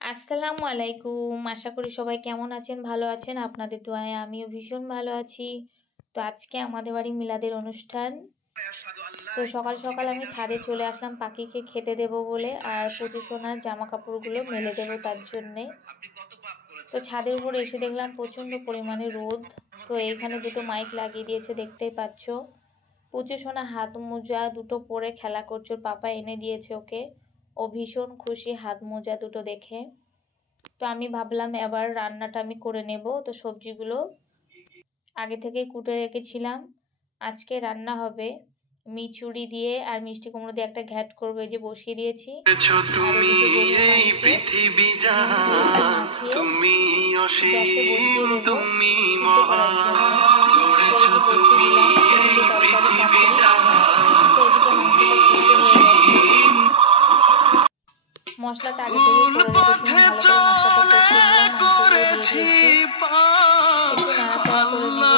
আসসালামু আলাইকুম। আশা করি সবাই কেমন আছেন? ভালো আছেন। আপনাদের দোয়ায় আমিও ভীষণ ভালো আছি। তো আজকে আমাদের বাড়ি মিলাদের অনুষ্ঠান। তো সকাল সকাল আমি ছাদে চলে আসলাম পাখিকে খেতে দেব বলে, আর পুচু সোনার জামা কাপড়গুলো মেলে দেব তার জন্যে। তো ছাদের উপরে এসে দেখলাম প্রচণ্ড পরিমাণে রোদ। তো এইখানে দুটো মাইক লাগিয়ে দিয়েছে, দেখতেই পাচ্ছ। পুচু সোনা হাত মোজা দুটো পরে খেলা করছে, ওর পাপা এনে দিয়েছে ওকে। ও ভীষণ খুশি হাত মোজা দুটো দেখে। তো আমি ভাবলাম এবার রান্নাটা আমি করে নেব। তো সবজিগুলো আগে থেকেই কুটে রেখেছিলাম। আজকে রান্না হবে মিচুড়ি দিয়ে আর মিষ্টি কুমড়ো দিয়ে একটা ঘ্যাট করবো, এই যে বসিয়ে দিয়েছি। মশলাটা আগে থেকে করে রেখেছিলাম, ভালো করে মশলাটা কষিয়ে দিলাম, মাংসগুলো দিয়ে দিয়েছি। একটু নাড়াচাড়া করে নেব।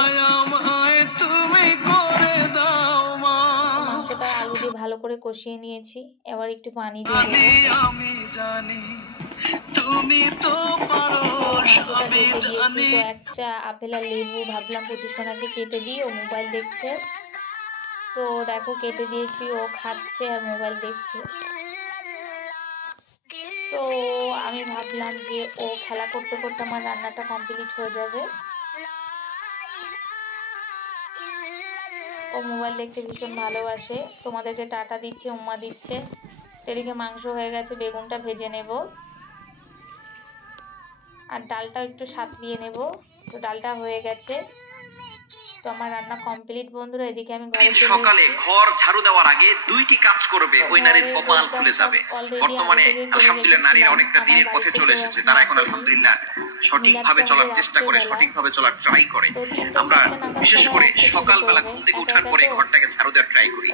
মাংসটা আলু দিয়ে ভালো করে কষিয়ে নিয়েছি, এবার একটু পানি দিয়ে দেব। তো একটা আপেল আর লেবু ভাবলাম পুচু সোনাকে কেটে দিই, ও মোবাইল দেখছে। তো দেখো কেটে দিয়েছি, ও খাচ্ছে আর মোবাইল দেখছে। তো আমি ভাবলাম যে ও খেলা করতে করতে আমার রান্নাটা কমপ্লিট হয়ে যাবে। ও মোবাইল দেখতে ভীষণ ভালোবাসে। তোমাদেরকে টাটা দিচ্ছে, উম্মা দিচ্ছে। এদিকে মাংস হয়ে গেছে, বেগুনটা ভেজে নেব আর ডালটা একটু সাঁতলিয়ে নেব। তো ডালটা হয়ে গেছে। তো আমার রান্না কমপ্লিট বন্ধুরা। এদিকে আমি সকালে ঘর ঝাড়ু দেওয়ার আগে দুইটি কাজ করবে, ওই নারীর কপাল খুলে যাবে। বর্তমানে আলহামদুলিল্লাহ নারীরা অনেকটা দিনের পথে চলে এসেছে, তারা এখন আলহামদুলিল্লাহ সঠিকভাবে চলার চেষ্টা করে, সঠিকভাবে চলার ট্রাই করে। আমরা বিশেষ করে সকালবেলা ঘুম থেকে ওঠার পরে ঘরটাকে ঝাড়ু দেওয়ার ট্রাই করি।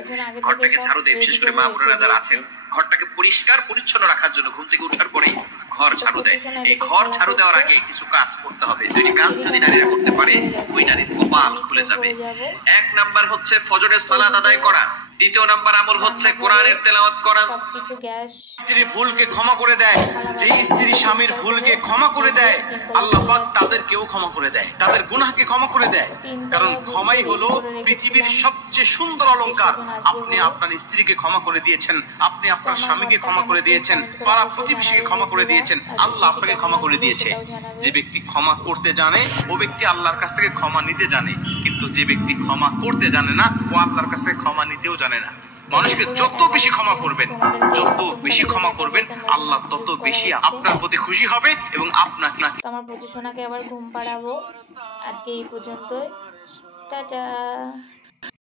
ঘরটাকে ঝাড়ু দিয়ে বিশেষ করে মা বোনেরা যারা আছেন, ঘরটাকে পরিষ্কার পরিচ্ছন্ন রাখার জন্য ঘুম থেকে ওঠার পরেই ঘর ঝাড়ু দেয়। এই ঘর ঝাড়ু দেওয়ার আগে কিছু কাজ করতে হবে। দুইটি কাজ যদি নারীরা করতে পারে, ওই নারীর কপাল খুলে যাবে। এক নাম্বার হচ্ছে ফজরের সালাত আদায় করা। দ্বিতীয় নাম্বার আমল হচ্ছে কোরআনের তেলাওয়াত করা। স্ত্রী ভুলকে ক্ষমা করে দেয়, যে স্ত্রী স্বামীর ভুলকে ক্ষমা করে দেয় আল্লাহ পাক তাদেরকেও ক্ষমা করে দেয়, তাদের গুনাহকে ক্ষমা করে দেয়। কারণ ক্ষমাই হলো পৃথিবীর সবচেয়ে সুন্দর অলংকার। আপনি আপনার স্ত্রীকে ক্ষমা করে দিয়েছেন, আপনি আপনার স্বামীকে ক্ষমা করে দিয়েছেন, পাড়া প্রতিবেশীকে ক্ষমা করে দিয়েছেন, আল্লাহ আপনাকে ক্ষমা করে দিয়েছে। যে ব্যক্তি ক্ষমা করতে জানে ও ব্যক্তি আল্লাহর কাছ থেকে ক্ষমা নিতে জানে, কিন্তু যে ব্যক্তি ক্ষমা করতে জানে না ও আল্লাহর কাছ থেকে ক্ষমা নিতেও জানে না। মানুষকে যত বেশি ক্ষমা করবেন, যত বেশি ক্ষমা করবেন, আল্লাহ তত বেশি আপনার প্রতি খুশি হবে এবং আপনাকে। আমার পুচু সোনাকে আবার ঘুম পাড়াবো। আজকে এই পর্যন্তই, টাটা।